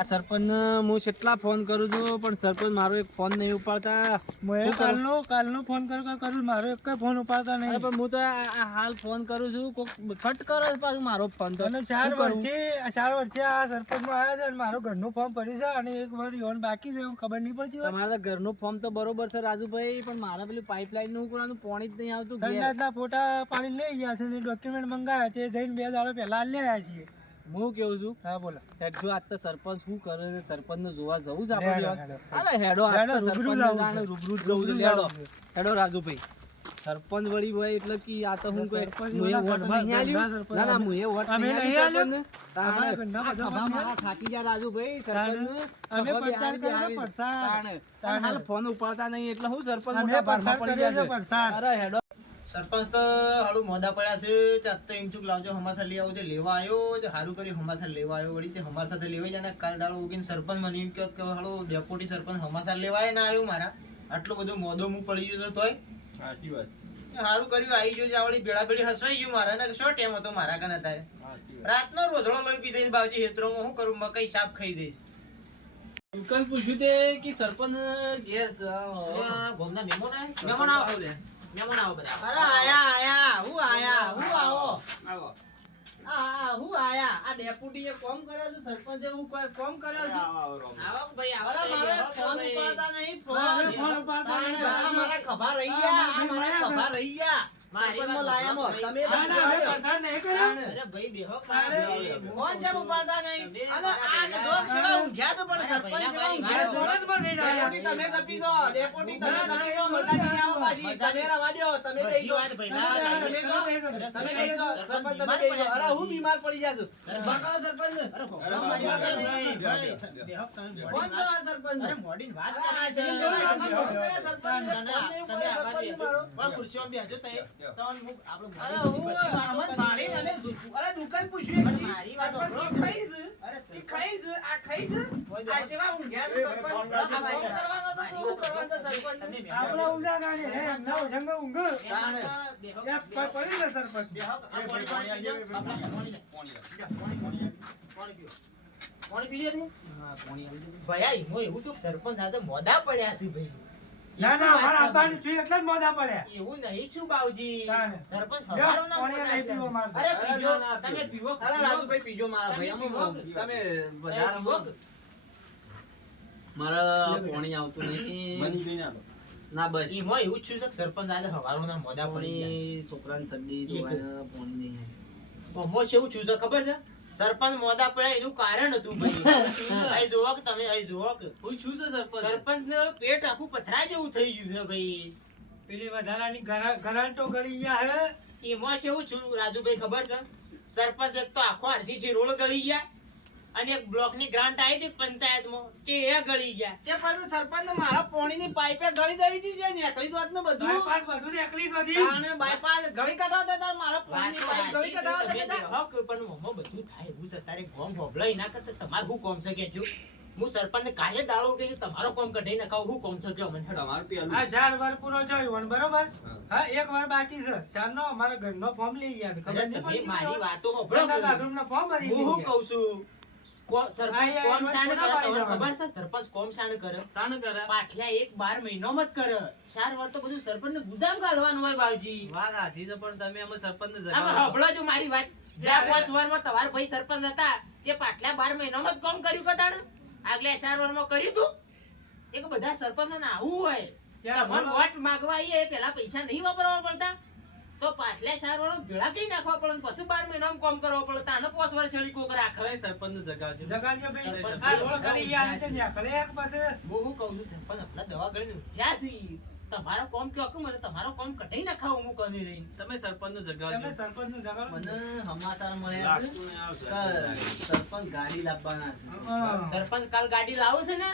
આ સરપંચ હું કેટલા ફોન કરું છું પણ સરપંચ મારો એક ફોન નહીં ઉપાડતા. કાલનો ફોન કરું મારો એક ફોન ઉપાડતા નહીં. પણ હું તો આ હાલ ફોન કરું છું કોક કટ કરો પાછું મારો ફોન તો. અને 4 વર્ષે આ સરપંચમાં આવ્યા છે અને મારો ઘરનું ફોર્મ ભર્યું છે અને એક વાર યોન બાકી છે ખબર નહીં પડતી હોય. તમારે ઘરનું ફોર્મ તો બરોબર છે રાજુભાઈ પણ મારે પેલું પાઇપલાઇન નું કરવાનું પાણી જ નહીં આવતું. સંડાસના ફોટા પાડી લઈ ગયા છે અને ડોક્યુમેન્ટ મંગાવ્યા છે જઈને 2 દાડા પહેલા લઈ આવ્યા છીએ. હું કેવું છું હા બોલો હેડજો આજ તો સરપંચ શું કરે છે સરપંચ નું જોવા જવું જ આપણે. અરે હેડો આજ તો રૂબરૂ સરપંચ રૂબરૂ જવું છે. હેડો હેડો રાજુભાઈ સરપંચ વળી હોય એટલે કે આ તો હું કોઈ વોટ નહીં આલ્યું. ના ના હું એ વોટ નહીં આલ્યું. મારા થાકી ગયા રાજુભાઈ સરપંચ હાલ ફોન ઉપાડતા નહીં એટલે હું સરપંચ મોટા ભારમાં પડી ગયા છે. અરે હેડો સરપંચ તો હાડું મોદા પડ્યા છે ચાત તો ઇંચુક લાવજો હમાસા લઈ આવો લેવા આવ્યો જે સારું કર્યું હમાસા લેવા આવ્યો વળી જે હમાર સાથે લેવાઈ જાય ને કાલ દાડો ઉગીને સરપંચ મને એમ કહ્યું કે હાડું ડેપ્યુટી સરપંચ હમાસા લેવાય ના આવ્યો મારા આટલો બધો મોદો હું પડી ગયો તોય સાચી વાત સારું કર્યું આવી ગયો આવડી ભેળા ભેળી હસવાઈ ગયું મારા ને શો ટાઈમ હતો મારા કને અત્યારે રાતનો રોજડો લોહી પી જઈશ બાવજી હેતરોમાં હું કરું મકઈ સાફ ખાઈ જઈશ. અંકલ પૂછ્યું તે કે સરપંચ ઘેર ગોમના મહેમાન આવો મહેમાન આવો બધા. અરે આયા હું આવો હું આયા આ ડેપ્યુટી એ કોમ કર્યો છે સરપંચે હું કોમ કર્યો છે. આવો ભાઈ આવો. અરે મારે ફોન ઉપાડતા નહીં ફોન ઉપાડતા નહીં. મારા ખભા રહી ગયા સરપંચનો લાયામાં તમે અરે ભાઈ બેહો કોણ છે ઉપાડતા નહીં. અને આ જોક સેવા ઊંઘ્યા તો પણ સરપંચ સેવા ઊંઘ્યા તો. ડેપ્યુટી તમે તપી દો ડેપ્યુટી તમે તપી દો મજાકી આવો પાછી તમે રવા દો તમે કહી દો તમે કહી દો સરપંચ તમે કહી દો. અરે હું બીમાર પડી જાશું. બકાલો સરપંચ કોણ છો આ સરપંચ. અરે મોડીન વાત કરે છે સરપંચ ખુરશીઓ બેસજો તઈ દુકાન પૂછ્યું મારી વાત સાંભળો. ખાઈશ આ સેવા ઊંઘ્યા તો સરપંચ આપણા ઉજાગા ને રે નવ જંગ ઊંઘ પડી ને સરપંચ ભાઈ હું એવું તો સરપંચ આજે મોદા પડ્યા છે ભાઈ. ના મારા અબ્બાની છે એટલે જ મોદા પડ્યા. એવું નહીં છું બાવજી સરપંચ હજારો ના પાણી નહીં પીવો મારતો. અરે પીજો તમે પીવો. અરે રાજુભાઈ પીજો મારા ભાઈ તમે વધારે મારા પાણી આવતું નહીં ના બસ એમાં એવું જ છું કે સરપંચ આજે હવારો ના મોદા પડી પાણી છોકરાને શરદી જોવાના પાણી નહીં. ગમો છે એવું છું ખબર છે સરપંચ મોદા પડ્યા એનું કારણ હતું ભાઈ. અહીં જોવો કે તમે અહીં જોવો કે હું છું તો સરપંચ ને પેટ આખું પથરા જેવું થઈ ગયું છે ભાઈ. પેલી વધારાની ઘરાણ તો ગળી ગયા હે. એમાં છે એવું છું રાજુભાઈ ખબર છે સરપંચ એક તો આખો આરસીસી રોડ ગળી ગયા અને એક બ્લોક ની ગ્રાન્ટ આવી હતી પંચાયતમાં તે એ ગળી ગયા. છે પણ સરપંચ મારા પાણીની પાઇપે ગળી દેવી હતી છે ને એકલી વાત ને બધું બાયપાસ બધું ને એકલી જ હતી. અને બાયપાસ ગળી કઢાવતા હતા મારા પાણીની પાઇપ ગળી કઢાવતા હતા. પણ મોમાં બધું થાય એવું છે તારે ગોમ ભોબળાઈ ના કરતા તમારું શું કોમ છે કેજો. હું સરપંચ ને કાલે દાડો કે તમારો કોમ કઢાઈ નાખાવ શું કોમ છે કે મને તમારું પેલું આ 4 વાર પૂરો થયો ને બરોબર. હા એક વાર બાકી છે. 4 નો અમારા ઘરનો ફોર્મ લઈ ગયા છે. ખબર નહીં પડી મારી વાતો સંડા બાથરૂમ નો ફોર્મ ભરી હું લીધું. કહું છું સરપંચ કોમ શાણ કરે ખબર છે સરપંચ કોમ શાણ કરે પાછલા 1-12 મહિનો મત કરે 4 વાર તો બધું સરપંચ ને ગુજામ ગાલવાનું હોય બાવજી. વાત હાસી છે પણ તમે અમે સરપંચ ને આમાં હબળો જો મારી વાત જ્યાં 5 વારમાં તમાર ભાઈ સરપંચ હતા જે પાછલા 12 મહિનામાં જ કામ કર્યું કતાણ આગલા 4 વારમાં કર્યું તું. એક બધા સરપંચ ને આવું હોય તમાર વોટ માંગવા આવીએ પેલા પૈસા નહીં વાપરવા પડતા તો પાછલા 4 વાર ભેળા કઈ નાખવા પડે પછી 12 મહિનામાં કામ કરવા પડે તાને 5 વાર છેડી કોક રાખે. સરપંચ ને જગાવજો જગાડજો ભાઈ. આ રોડ ગળી ગયા છે ને ખલે એક પાસે હું કહું છું સરપંચ આપણા દવા ગળીને જ્યાં સી તમારો કોમ કયો કે મને તમારો કોમ કઢાઈ નાખાવ હું કરી રહી. તમે સરપંચ ને તમે જગાવજો. સરપંચ ને જગાડો. મને સમાચાર મળ્યા છે કે સરપંચ ગાડી લાવવાના છે. સરપંચ કાલ ગાડી લાવો છે ને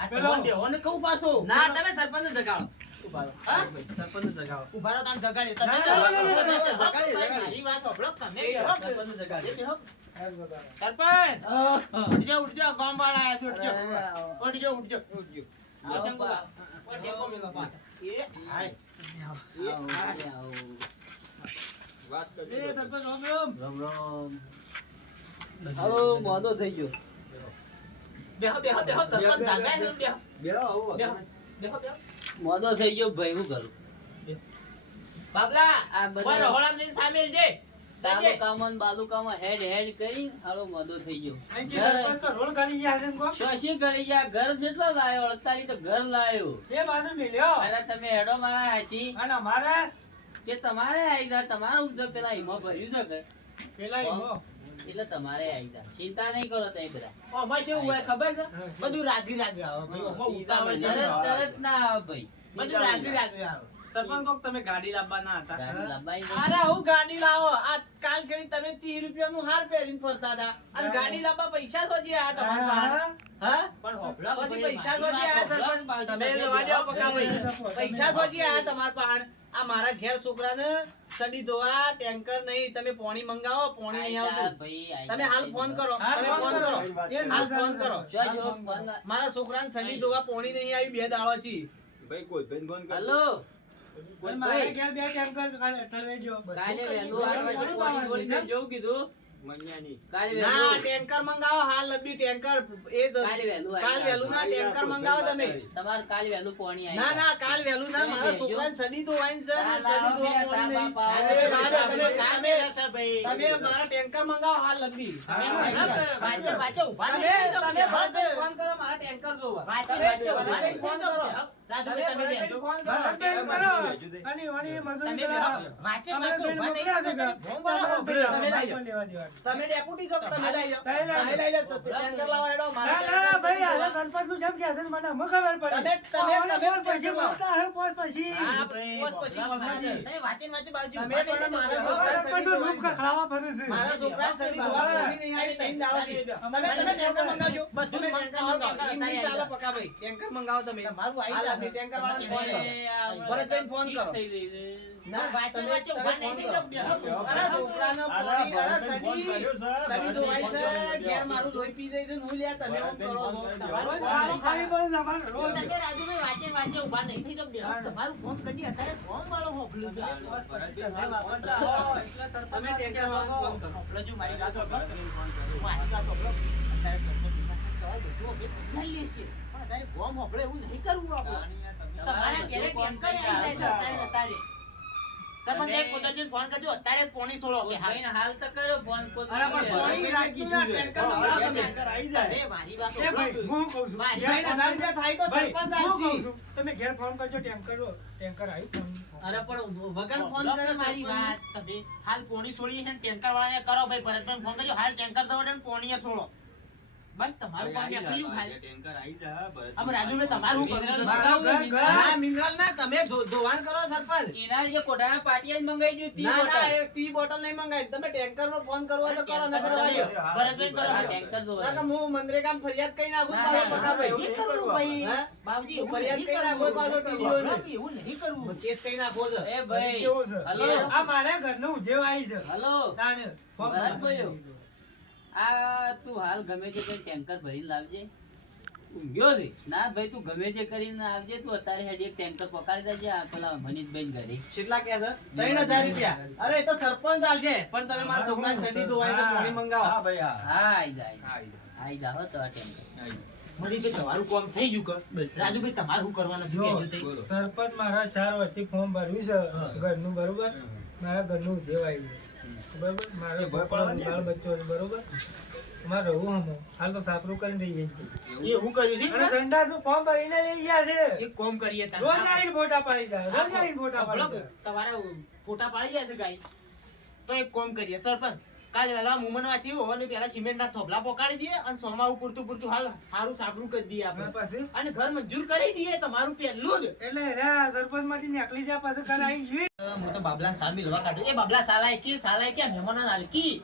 આ તમારે બેહોને કહું પાછો ના તમે સરપંચ ને જગાડો. ઉભારો હા સરપંચ ને જગાડો. ઉભારો તાન જગાડી તમે મારી વાત સાંભળો તમે સરપંચ ને જગાડો. સરપંચ ઉઠજો ગામ વાળા આયા છે ઉઠજો આ શંકુબા ટેકો મેલો પાછો એ હાય વાત એ સરપંચ રામ રામ. રામ રામ. હાલો મોદો થઈ ગયો. બેહો બેહો બેહો સરપંચ જાગાય છે બેહો બેહો બેહો બેહો બેહો મોદો થઈ ગયો ભાઈ હું કરું બાબલા આ કોઈ બધા રહોળામાં જઈને સામેલ છે તાલુકામાં ને બાલુકામાં હેડ કરી હાલો મોદો થઈ ગયો અહીં કે સરપંચ તો રોલ ગાડી ગયા છે ને કોક. શોષી ગળી ગયા ઘર જેટલો લાયો 48 તો ઘર લાયો જે બાજુ મિલ્યો અરે તમે હેડો મારા હાચી અને અમારે કે તમારે આવી જાય તમારું તો પેલા હિમો ભર્યું છે કે પેલા ઈમો. એટલે તમારે આવી જાય ચિંતા નહીં કરો તમે બધા ઓમાં શું હોય ખબર છે બધું રાગી રાગી આવે ભાઈ ઓમાં ઉતાવળ તરત આવે. તરત ના આવે ભાઈ બધું રાગી રાગી આવે સરપંચ કોક તમે ગાડી લાવવાના હતા ગાડી લંબાઈ ગઈ. અરે હું ગાડી લાવો આ કાલ છેડી તમે 30 રૂપિયાનું હાર પહેરીને ફરતા હતા અને ગાડી લાવવા પૈસા શોધી આયા તમારા પાસે? હા પણ હોભળો શોધી ભાઈ, પૈસા મારી શોધી આયા વાત હોભળો. સરપંચ તમે રવા દ્યો પકા ભાઈ પૈસા શોધી આયા તમારા પાસે આ મારા ઘેર છોકરાને સડી ધોવા ટેન્કર નહીં તમે પાણી મંગાવો પાણી નહીં આઈ જા આવતું ભાઈ, આઈ તમે જા હાલ ભાઈ. ફોન કરો હા, તમે ફોન ફોન કરો. કરો એ હાલ ફોન કરો જો જો ફોન મારા છોકરાને સડી ધોવા પાણી નહીં આવી 2 દાડા થી ભાઈ કોઈ બેન ફોન કર હલો અને મારે ઘેર બે ટેન્કર કાલે ઠલવાઈ ગયો. કાલે વહેલું આઠ વાગે પોલીસ વોલીસ જેવું કીધું મન્યાની કાલે ના વહેલું ટેન્કર મંગાવો હાલ લબી ટેન્કર એ જ કાલે વહેલું આવી કાલ વહેલું ના ટેન્કર મંગાવો તમે તમારે કાલે વહેલું પાણી આવી ના જાય. ના કાલ વહેલું ના મારા છોકરાને સડી ધોવાઈને છે ને ના, સડી ધોવા ના, પાણી નહીં. ના, તમે ના, તમે સામે રહેતા ભાઈ. તમે મારા ટેન્કર મંગાવો હાલ લબી વાંચે વાંચે ઉભા તમે નહીં થઈ તમે જાઓ. ફોન કરો મારા ટેન્કર જોવા વાંચે તમે વાંચે ઉભા નહીં ફોન થઈ જાઓ. કરો રાજુભાઈ તમે બેસો. ફોન કરો ભરતભાઈ કરો. અને વળી મજૂરી તમે કરવા. બેસો. વાંચે અમે વાંચે બેન ઉભા નહીં મોકલ્યા છે થઈ કે જાઓ. ભોંગ વાળો હોભળો. તમે લઈ જાઓ. લેવા દેવા. તમે ડેપ્યુટી છો તમે લઈ જાઓ તમે લઈ તમે લઈ જાઓ ટેન્કર લાવો હેડો મારા ના ના ભાઈ ટેન્કર આ સરપંચનું જેમ કહે છે ને મને અમને ખબર પડી. તમે- તમે- આને તમે પોસ પછી ટેન્કર લાવો. બોલતા હે, પોસ પછી. હા, ભાઈ, પોસ પછી ભોગલા વાંચે. તમે વાંચે વાંચે બાજુ તમે ઉભા નહીં પણ થઈ મારા જાઓ. સરપંચનું રૂપ ખખડાવવા ફરે છે. મારા છોકરા સડી ધોવા પાણી નહીં આવી 3 દાડાથી. તમે ટેન્કર મંગાવજો બધું તમે ટેન્કર મંગાવો ઇંગ્લિશ આલો પકા ભાઈ ટેન્કર મંગાવો તમે તમારું આવી હાલ જાય. આપી ટેન્કર વાળાને ફોન કરો એ આ ભરતભાઈને ફોન કરો. થઈ ગઈ છે. ના વાંચે તમે વાંચે ઉભા નહીં થઈ જાઓ. બેસો. અરે છોકરાનો પાણી અરે સડી ધોવાય છે ઘેર મારું લોહી પી જાય છે ને હું લ્યા તમે એમ કરો છો રોજ ખાવાનું ખાવી પડે છે અમારે, રોજ. તમે રાજુભાઈ વાંચે વાંચે ઉભા નહીં થઈ જાઓ. બેસો. તમારું ફોન કદી અત્યારે ફોન વાળો હોભળ્યું છે. તમે ટેન્કર વાળાને ફોન કરો હોભળો જો મારી વાત હોભળો. મારી વાત હોભળો. અત્યારે સરપંચ ઉભા થયા બધું અમે લઈ લઈએ છીએ. પણ અત્યારે ફોન હોભળે એવું નહીં કરવું આપણે. તમારા ઘરે ટેન્કર આવી જાય છે અત્યારે. સરપંચ એક પોતાને ફોન કરજો અત્યારે જ પોણી સોળો કે હાલ. ભાઈને હાલ તો કર્યો ફોન પોતે અરે પણ પાણી રાખતું ના ટેન્કર મંગાવો તમે અરે મારી વાત એ ભાઈ, હોભળો. હું કહું છું. ભાઈ, ઘેર 3000 રૂપિયા થાય તો ભાઈ, સરપંચ હું આલશી. કહું છું. તમે ઘેર ફોન કરજો ટેન્કર આવ્યું અરે પણ વગર ફોન હોભળો કરે કે મારી સરપંચ. વાત તમે હાલ પોણી સોળી છે ને ટેન્કર વાળાને કરો ભાઈ ભરતભાઈ ફોન કરજો હાલ ટેન્કર દો ને પોણીએ સોળો બસ તમારું કામ નીકળ્યું હાલ. ટેન્કર આવી જા ભરત. હવે રાજુભાઈ તમારું શું કરવું છે? મારા ઘર ઘર હા મિનરલ ના તમે ધોવાણ કરો સરપંચ એના જે કોઠાના પાટિયા જ મંગાઈ દીધી ના ના બોટલ. એ ટી બોટલ નહીં મંગાવી તમે ટેન્કર નો ફોન કરવો તો કરો ટેન્કર નકર વાળ્યો. ભરતભાઈ કરો આ હાલો. ટેન્કર દો ના તો હું મનરેગામાં ફરિયાદ કરી નાખું ના, પાછો ના, પકા ભાઈ. નહીં કરવું ભાઈ. હા? બાવજી, એવું ફરિયાદ નહીં કરી નાખો કરવું. પાછો ટીડીઓ ને. એવું નહીં કરવું. કેસ કરી નાખો છો. એ ભાઈ કેવું છે? હલો આ મારે ઘરનું ઉધેવ આવી છે. હલો તાને ફોન ભરતભાઈઓ. આ તું હાલ ગમે તે કઈ ટેન્કર ભરીને લાવજે ઊંઘ્યો રે ના ભાઈ તું ગમે તે કરીને આવજે તું અત્યારે હેડ એક ટેન્કર પકાડી દેજે આ પેલા મનીષભાઈ ઘરે કેટલા કે છે 3000 રૂપિયા. અરે એ તો સરપંચ આલશે પણ તમે મારા છોકરાને સડી ધોવાય તો પાણી મંગાવો. હા ભાઈ હા. હા આઈ જાય આવી જા. આઈ જા હો તો આ ટેન્કર આવી જા. મનીષભાઈ તમારું કામ થઈ ગયું કર. રાજુભાઈ તમારું શું કરવાનું હતું જો, કહેજો તઈ. બોલો. સરપંચ મારા 4 વર્ષથી ફોર્મ ભર્યું છે ઘરનું, બરોબર. મારા ઘરનું ઉધેવ આવી છે, બરોબર. મારો એ ભર છોકરો પડવા દે. બાળ બચ્ચો છે, બરોબર. અમારે રહું હમો હાલ તો સાપરું કરીને રહીએ છીએ. એ હું કર્યું છે અને સંડાસનું ફોર્મ ભરીને લઈ ગયા છે. એક કામ કરીએ તાર. રોજ આવીને ફોટા પાડી જાય, રોજ આવીને ફોટા બોલો, પાડી જાય. તમારા ફોટા પાડી જાય છે ગાય તો એક કામ કરીએ સરપંચ કાલે વહેલા મુમન વાંચી હોવાનું પેલા સિમેન્ટ ના થોભલા પોકાડી દઈએ અને સોમાવું પૂરતું હાલ સારું સાબરું કરી દઈએ અને આપણે પછી અને ઘર મંજૂર કરી દઈએ તમારું પહેલું જ એટલે રે સરપંચમાંથી નીકળી જાય પાછું ઘર આવી ગયું. હું તો બાબલા સા મિલવા કાઢું એ બાબલા સાલાય કે મહેમાનો નાલકી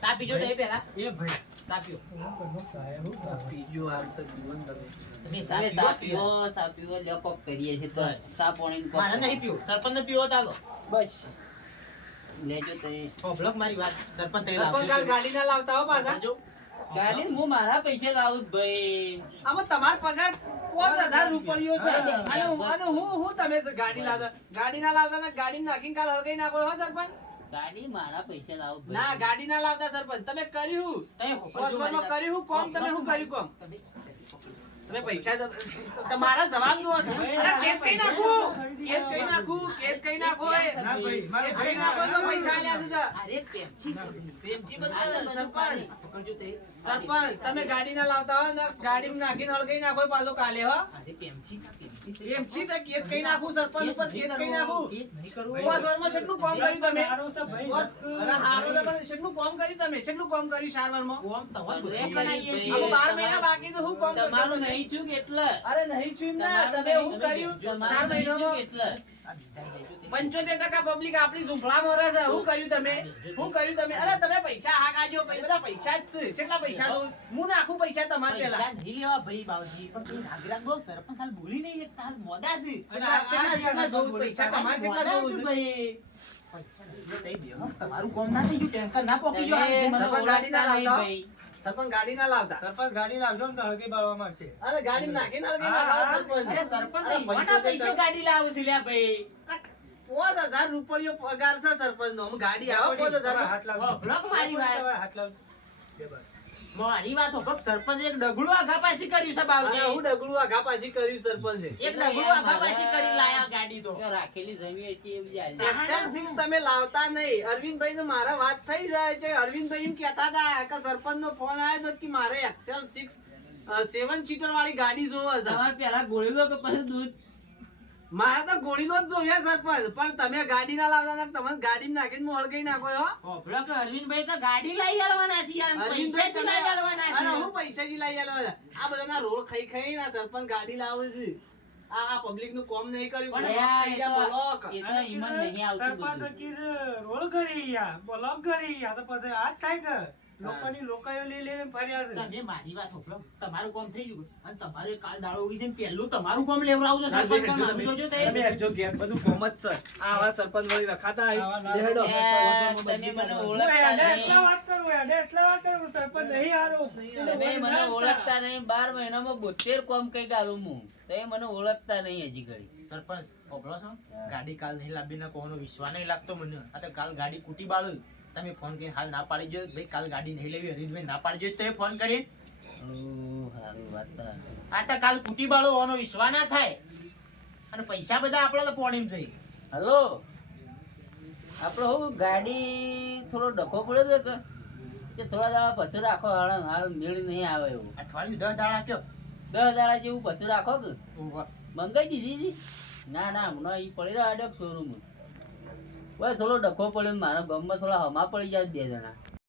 સા પીજો તો એ પેલા એ ભાઈ સા પીઓ હું ઘરનો સહાય હું કરું? બીજું હાલ તો જીવન તમે. તમે સા અરે પીઓ. સાપીઓ લ્યો કોક કરીએ છે તો સા પાણી કોક મારે નહીં પીવું સરપંચ ને પીવો તાલો બસ લેજો તો એ. પોભલક મારી વાત સરપંચ તઈ સરપંચ કાલ ગાડી ના લાવતા હો પાછા. જો ગાડી હું મારા પૈસે લાવું જ ભાઈ આમાં તમારો પગાર 5000 રૂપિયો છે. અને હું તમે ગાડી લાવતા ના ગાડીમાં નાખીને કાલ હળગાઈ નાખો હો સરપંચ. ગાડી મારા પૈસા લાવો ભાઈ. ના ગાડી ના લાવતા સરપંચ તમે કર્યું તમે પોસ્ટમાં કર્યું કોમ તમે શું કર્યું કોમ તમે પૈસા તમારા જવાબ દો અરે કેસ કઈ નાખું કેસ કઈ નાખું કેસ કઈ નાખો ના ભાઈ, મારે કેસ કઈ નાખો તો પૈસા આલ્યા છે તો. અરે પેપ્સી છે. પ્રેમજી બદલ સરપંચ પકડજો તે. સરપંચ તમે ગાડી ના લાવતા હોય ને ગાડીમાં નાખીને હળગાઈ નાખો પાછો કાલે હો અરે પેપ્સી છે, પેપ્સી છે. એમ છી તો કેસ કઈ નાખું સરપંચ ઉપર કેસ કઈ નાખું કેસ નહીં કરવો. ઉપવાસ વારમાં કેટલું કામ કર્યું તમે મારો તો ભાઈ ઉપવાસ- અરે હારું તો પણ કેટલું કામ કર્યું તમે કેટલું કામ કર્યું સારવારમાં કોમ તમારે અરે બધું બનાવીએ છીએ. આમાં 12 મહિના બાકી તો હું કામ તમારું કરતો નહીં ચૂક એટલે અરે નહીં છું એમ ના તમે હું કર્યું 4 મહિનામાં એટલે આ બીજા લેજો તે. 75% પબ્લિક આપણી ઝૂંપડામાં રહે છે હું કર્યું તમે હું કર્યું તમે અરે તમે પૈસા હા કાઢ્યો બધા પૈસા જ છે કેટલા પૈસા દઉં હું નાખું પૈસા તમારે પૈસા પેલા નહીં લેવા ભાઈ બાવજી, પણ તું નાગરાજ બહુ સરપંચ હાલ બોલી નહીં શકતા, હાલ મોદા છે. કેટલા જોઉં પૈસા તમારે કેટલા મોદા જોઉં છે છે? ભાઈ. પૈસા નહીં લે તઈ દેવો. તમારું કોમ ના થઈ ગયું, ટેન્કર ના પોકી ગયો. તમે મને સરપંચ ગાડી ના ઓળખતા નહીં લાવતા. ભાઈ. સરપંચ ગાડી ના લાવતા સરપંચ ગાડી લાવજો ને તો હળગી બાળવા માંગશે. અરે ગાડી નાખીને હળગાઈ હા, નાખો હા. સરપંચ. અરે સરપંચ અરે એવાના પૈસે 75 ગાડી લાવું છે લ્યા ભાઈ. 5000 રૂપિયો પગાર છે સરપંચ નો ગાડી આવે 5000 હાથ લાવજો. ઓ, બ્લોક મારી વાત. હાથ લાવજો. બે બાર. મારી વાત હોભળ, સરપંચ એક ડગલું આગા પાછી કર્યું છે અરે બાવજી. હું ડગલું આગા પાછી કર્યું સરપંચે એક ડગલું આગા પાછી કરી લાયા ગાડી તો. કે રાખેલી જમી હતી એ બધી આલી. એક્શન 6 તમે લાવતા નહીં અરવિંદભાઈ ને મારા વાત થઈ જાય છે અરવિંદભાઈ એમ કહેતા હતા કે સરપંચ નો ફોન આવ્યો તો કે મારે એક્સેલ 6 7 સીટર વાળી ગાડી જોવે છે તમારે પેલા ગોળેલો કે પછી દૂધ મારે તો ગોળીનો જ જોઈએ સરપંચ પણ તમે ગાડી ના લાવતા ને તમે ગાડીમાં નાખીને હું હળગાઈ નાખો હો હોભળો કે અરવિંદભાઈ તો ગાડી લઈ આલવાના છે યાર, પૈસા જ લઈ આલવાના અરે છે. હું પૈસા જ લઈ આલવાના આ બધાના રોડ ખાઈ ખાઈ ના સરપંચ ગાડી લાવે છે આ પબ્લિક નું કોમ નહીં કર્યું પણ બ્લોક યાર, થઈ એ ગયા, તો- બ્લોક. એ તો ઈમાન નહીં આવતું સરપંચ બધું. કીધું રોલ કરી યા બ્લોક કરી યા તો પછી હાથ થાય કે લોકોની લોકાયો લઈ લઈને ફર્યા છે. તમે મારી વાત હોભળો, તમારું કામ થઈ ગયું અને તમારે કાલ દાડો ઉગી છે ને પહેલું તમારું કામ લેવડાવજો સરપંચ કામ મારું જોજો તે. તમે હેડજો ઘેર, બધું કોમ જ છે આ આવા સરપંચ વળી રખાતા હોય. આવા ના હેડો. યાર, તમે મને હું ઓળખતા એને નહીં. એટલા વાત કરું એને એટલા વાત કરું સરપંચ નહીં હારો. તમે મને ઓળખતા નહીં. 12 મહિનામાં 72 કોમ કઈ ગાલું હું. તમે મને ઓળખતા નહીં હજી ઘડી. સરપંચ હોભળો છો, ગાડી કાલ નહીં લાવી ના કોનો વિશ્વાસ નહીં લાગતો મને. આ તો કાલ ગાડી કૂટી બાળું, તમે ફોન કરીને હાલ ના પાડી જો ભાઈ કાલ ગાડી નહીં લેવી, હરીશભાઈ ના પાડી જો તો ફોન કરીને ઓહ, હારું વાત તો. આ તો કાલ કૂટી બાળો હોવાનો વિશ્વાસ ના થાય અને પૈસા બધા આપડે તો પોણીમ જઈ. હલો, આપડે હું ગાડી થોડો ડખો પડ્યો છે કે થોડા દાડા પથ્થર રાખો. હાલ મેળ નહીં આવે એવું. અઠવાડિયું 10 દાડા કયો 10 દાડા જેવું પથ્થર રાખો કે ઓવા. મંગાઈ દીધી તી? ના ના હમણાં ઈ પડી રહ્યો આડે શોરૂમ. ભાઈ થોડો ડખો પડ્યો ને મારા ગામમાં થોડા હમા પડી જાય 2 જણા.